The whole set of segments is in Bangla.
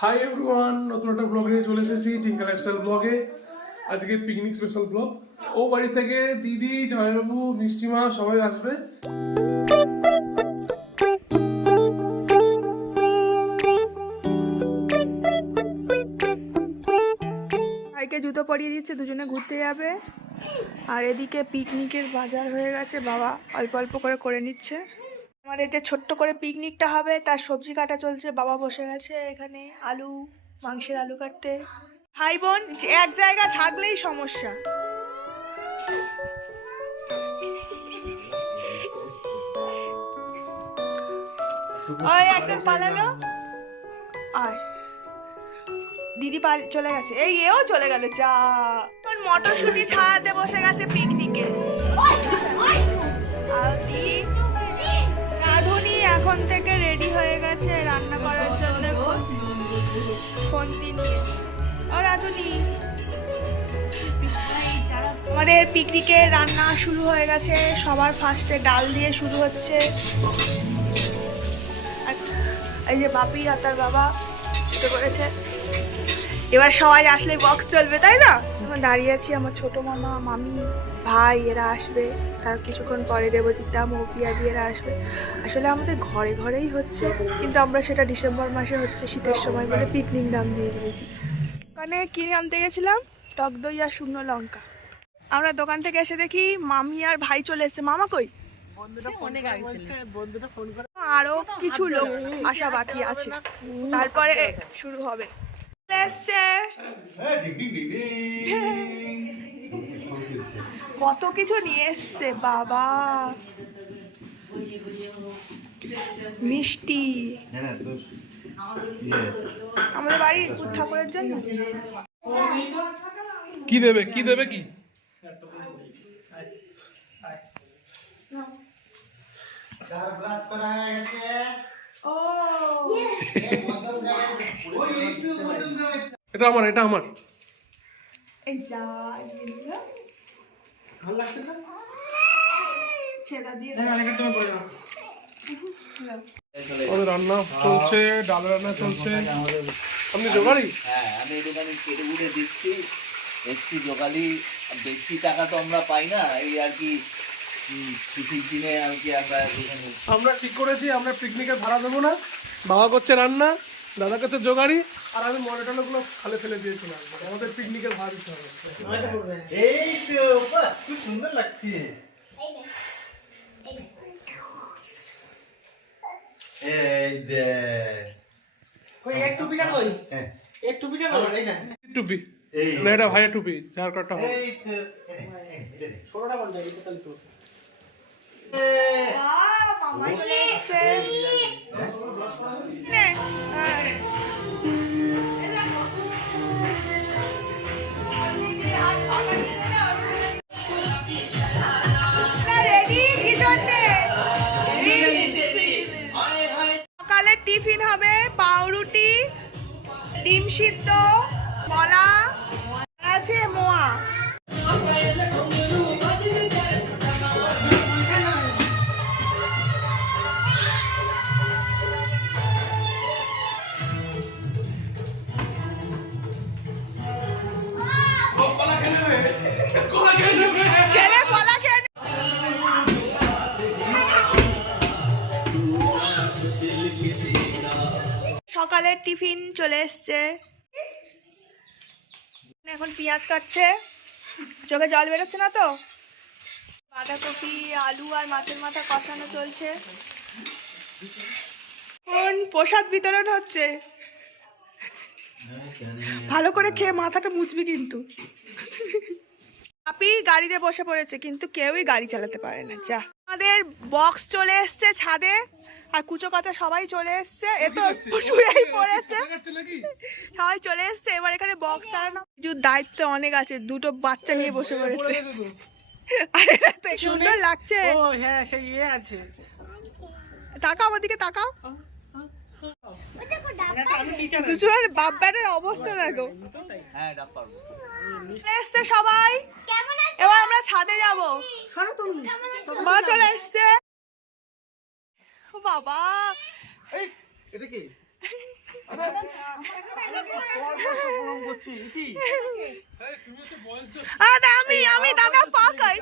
হাই এভরিওয়ান নতুন একটা ব্লগ নিয়ে চলে এসেছি টিঙ্কা লাইফস্টাইল ব্লগে আজকে পিকনিক স্পেশাল ব্লগ ও বাড়ি থেকে দিদি, জয়বাবু, মিষ্টিমা সবাই আসবে। ভাইকে জুতো পরিয়ে দিচ্ছে, দুজনে ঘুরতে যাবে। আর এদিকে পিকনিকের বাজার হয়ে গেছে, বাবা অল্প অল্প করে করে নিচ্ছে। আমাদের যে ছোট্ট করে পিকনিকটা হবে, তার সবজি কাটা চলছে, বাবা বসে গেছে এখানে আলু, মাংসের আলু কাটতে। ভাই বোন, এক জায়গা থাকলেই সমস্যা। ওই একজন পালালো। আয়। দিদি পাল, চলে গেছে। এই, এও চলে গেল, যা। মটরশুটি ছাড়াতে বসে গেছে পিকনিকে আর দিদি এখন থেকে রেডি হয়ে গেছে রান্না করার জন্য ফোন নিয়ে ও রাধুনি আমাদের পিকনিকের রান্না শুরু হয়ে গেছে। সবার ফার্স্টে ডাল দিয়ে শুরু হচ্ছে। এই যে বাপি আর তার বাবা করেছে। এবার সবাই আসলে বক্স চলবে তাই না? এখন দাঁড়িয়ে আছি আমার ছোট মামা মামি ভাই এরা আসবে। তার কিছুক্ষণ পরে দেবজিৎদা মৌপিয়াদি এরা আসবে। আসলে আমাদের ঘরে ঘরেই হচ্ছে কিন্তু আমরা সেটা ডিসেম্বর মাসে হচ্ছে শীতের সময় বলে পিকনিক নাম দিয়ে দিয়েছি। ওখানে কিনে আনতে গেছিলাম? টক দই আর শুকনো লঙ্কা। আমরা দোকান থেকে এসে দেখি মামি আর ভাই চলে এসেছে। মামা কই? আরও কিছু লোক আসা বাকি আছে। তারপরে শুরু হবে। এসছে। কত কিছু নিয়ে এসছে বাবা। মিষ্টি। আমাদের বাড়ির ঠাকুরের জন্য। কি দেবে কি দেবে কি? ও এটা আমার এটা আমার। এই যা ছেদা দিয়ে আমাদের রান্না চলছে ডাল রান্না চলছে। আপনি জোগাড়ি? হ্যাঁ আমি কেটে দিচ্ছি। এসছি জোগালি বেশি টাকা তো আমরা পাই না। এই আর কি ছুটির দিনে আর কি আমরা এখানে আমরা ঠিক করেছি আমরা পিকনিকে ভাড়া দেবো না। বাবা করছে রান্না দাদা কাছে জোগাড়ি আর আমি মডেটালগুলো খালে ফেলে দিয়েছিলাম আমাদের পিকনিকের ভাড়া দিতে হবে। এই তো বাহ, খুব সুন্দর লাগছে। এই দেখ হ্যাঁ। টুপি। এই। না এটা ভাইয়ের টুপি যার কাটা হবে। এই তো নে, এই নে, এই নে। এ, মামাই সকালের টিফিন চলে এসছে। এখন পেঁয়াজ কাটছে। চোখে জল বেরোচ্ছে না তো? বাঁধাকপি, আলু আর মাছের মাথা কষানো চলছে। এখন প্রসাদ বিতরণ হচ্ছে? ভালো করে খেয়ে মাথাটা মুছবি কিন্তু। আপি গাড়িতে বসে পড়েছে, কিন্তু কেউই গাড়ি চালাতে পারে না। যা। আমাদের বক্স চলে এসছে ছাদে। আর কুচো কাচা সবাই চলে এসছে। এ তো শুয়েই পড়েছে। সবাই চলে এসছে এবার এখানে বক্স চালানো। কিছুর দায়িত্ব অনেক আছে দুটো বাচ্চা নিয়ে বসে পড়েছে। আরে তো সুন্দর লাগছে। ও হ্যাঁ সেই ইয়ে আছে। তাকাও আমার দিকে তাকাও। দুজনের বাপ ব্যাটার অবস্থা দেখো। হ্যাঁ পারব চলে এসছে সবাই। এবার আমরা ছাদে যাব। মা চলে এসছে। বাবা এই, এটা কি আমি আমি দাদা পাকাই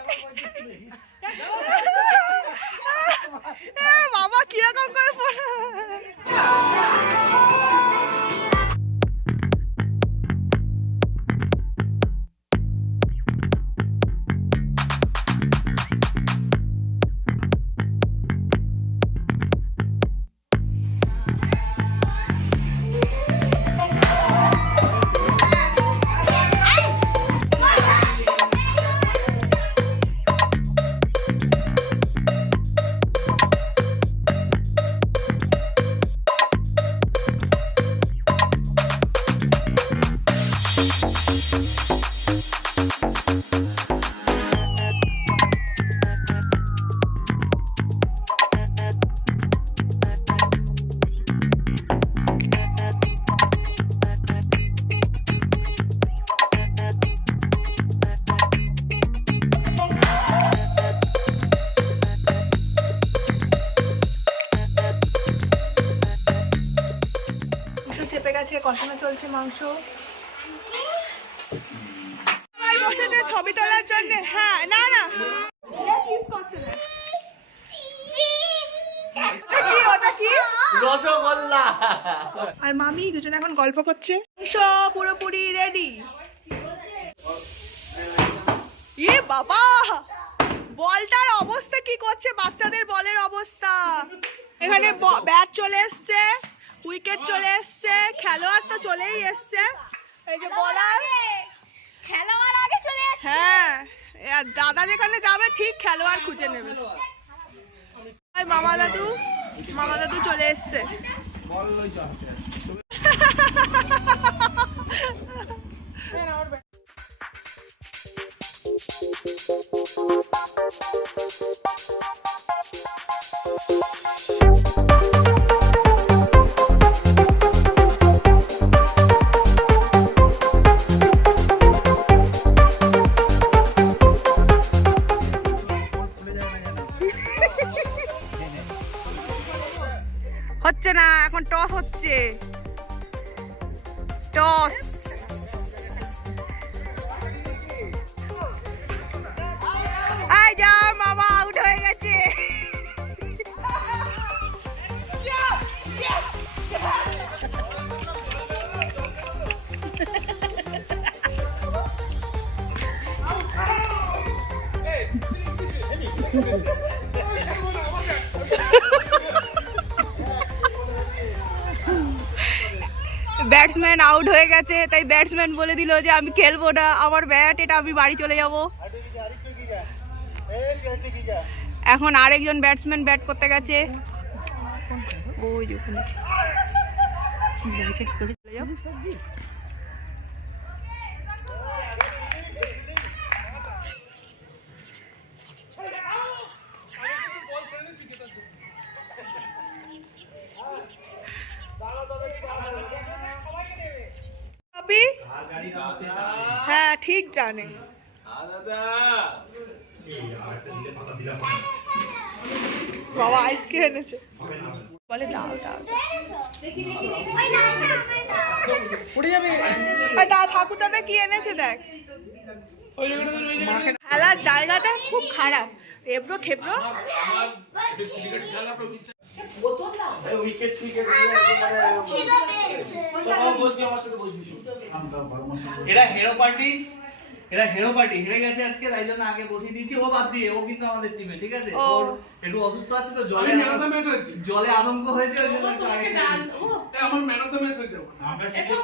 চলছে মাংস? সবাই বসেছে ছবি তোলার জন্য হ্যাঁ না না। ওটা কি ওটা কি? রসগোল্লা। আর মামি দুজনে এখন গল্প করছে। পুরোপুরি রেডি এ বাবা! বলটার অবস্থা কি করছে? বাচ্চাদের বলের অবস্থা। এখানে ব্যাট চলে এসছে। উইকেট চলে এসছে খেলোয়াড় তো চলেই এসছে। এই যে বলার খেলোয়াড় আগে চলে আসে হ্যাঁ আর দাদা যেখানে যাবে ঠিক খেলোয়াড় খুঁজে নেবে। মামা দাদু মামা দাদু চলে এসছে। বল এখন টস হচ্ছে টস আই যা মামা আউট হয়ে গেছে ব্যাটসম্যান আউট হয়ে গেছে, তাই ব্যাটসম্যান বলে দিল যে আমি খেলব না, আমার ব্যাট এটা আমি বাড়ি চলে যাব। এখন আরেকজন ব্যাটসম্যান ব্যাট করতে গেছে। ওই ওখানে চলে যাও। বাপি? হ্যাঁ ঠিক জানে। বাবা আইসক্রিম এনেছে। বলে দাও দাও। দা ঠাকুর দাদা কি এনেছে দেখ। খেলার জায়গাটা খুব খারাপ। এবড়ো খেবড়ো। এরা হেরো পার্টি এরা হেরো পার্টি হেরে গেছে আজকে তাই জন্য আগে বসিয়ে দিয়েছি ও বাদ দিয়ে ও কিন্তু আমাদের টিমে ঠিক আছে? ওর একটু অসুস্থ আছে তো জলে জলে আতঙ্ক হয়েছে ওই জন্য আমার ম্যান অফ দ্য ম্যাচ হয়েছে আমার। আমরা জিতেছি।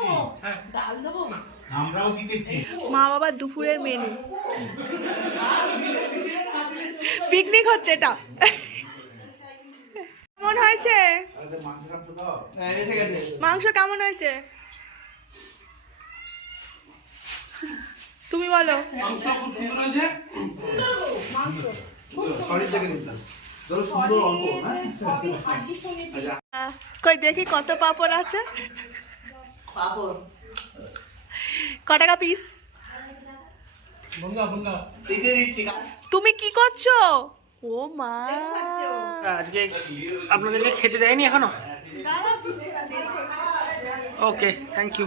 আমরাও জিতেছি। মা বাবার দুপুরের মেনু পিকনিক হচ্ছে এটা। কেমন হয়েছে? হ্যাঁ, এসে গেছে। মাংস কেমন হয়েছে তুমি বলো মাংস খুব সুন্দর হয়েছে সলিড থেকে নিতাম ধরো সুন্দর অল্প হ্যাঁ আহ, কই দেখি কত পাপড় আছে? পাপড় ক টাকা পিস তুমি কি করছ? ও মা। আজকে আপনাদেরকে খেতে দেয়নি এখনও? ওকে থ্যাংক ইউ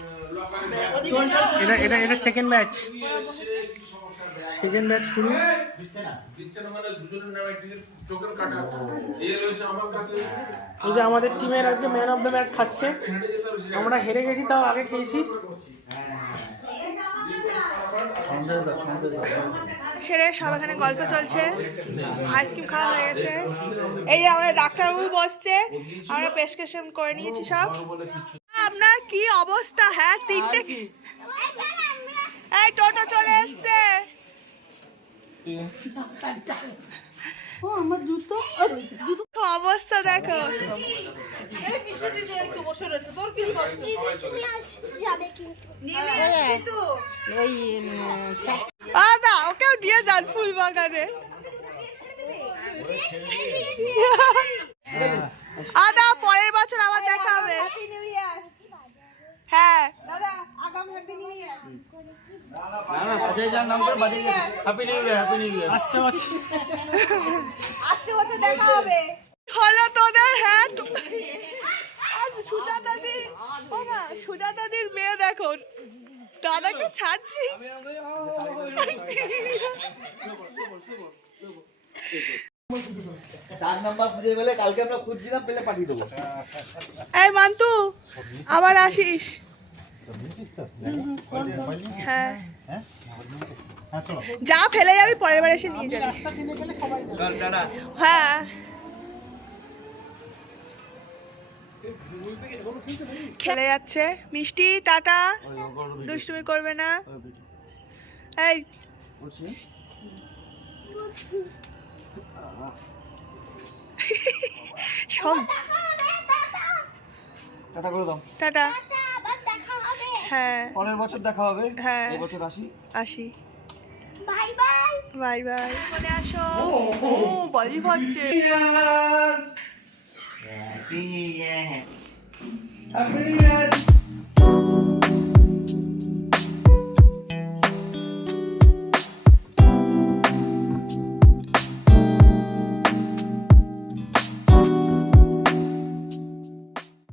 এটা এটা এটা সেকেন্ড ম্যাচ সেকেন্ড ম্যাচ শুরু। এই যে আমাদের টিমের আজকে ম্যান অফ দ্য ম্যাচ খাচ্ছে। আমরা হেরে গেছি, তাও আগে খেয়েছি। সেরে সব এখানে গল্প চলছে। আইসক্রিম খাওয়া হয়ে গেছে। এই যে আমাদের ডাক্তারবাবু বসছে আমরা প্রেসক্রিপশন করে নিয়েছি সব। আপনার কি অবস্থা হ্যাঁ তিনটে এই টোটো চলে এসছে। অবস্থা দেখো যাবে কিন্তু আ না ওকেও নিয়ে যান ফুল বাগানে আদা পরের বছর আবার দেখা হবে হ্যাঁ হ্যাঁ না সুজাতাদির মেয়ে দেখো দাদাকে ছাড়ছি। চার নাম্বার খুঁজে পেলে কালকে আমরা খুঁজছিলাম পেলে পাঠিয়ে দেবো। এই মান্তু আবার আসিস। হ্যাঁ যা ফেলে যাবি পরের বার এসে নিয়ে যাবি। হ্যাঁ। খেলে যাচ্ছে। মিষ্টি টাটা। দুষ্টুমি করবে না। এই। সব টাটা করে দাও। টাটা। হ্যাঁ। পরের বছর দেখা হবে। হ্যাঁ। এবছর বছর আসি। আসি। Bye bye. Bye bye. চলে আসো। ও বলি ভরছে Year!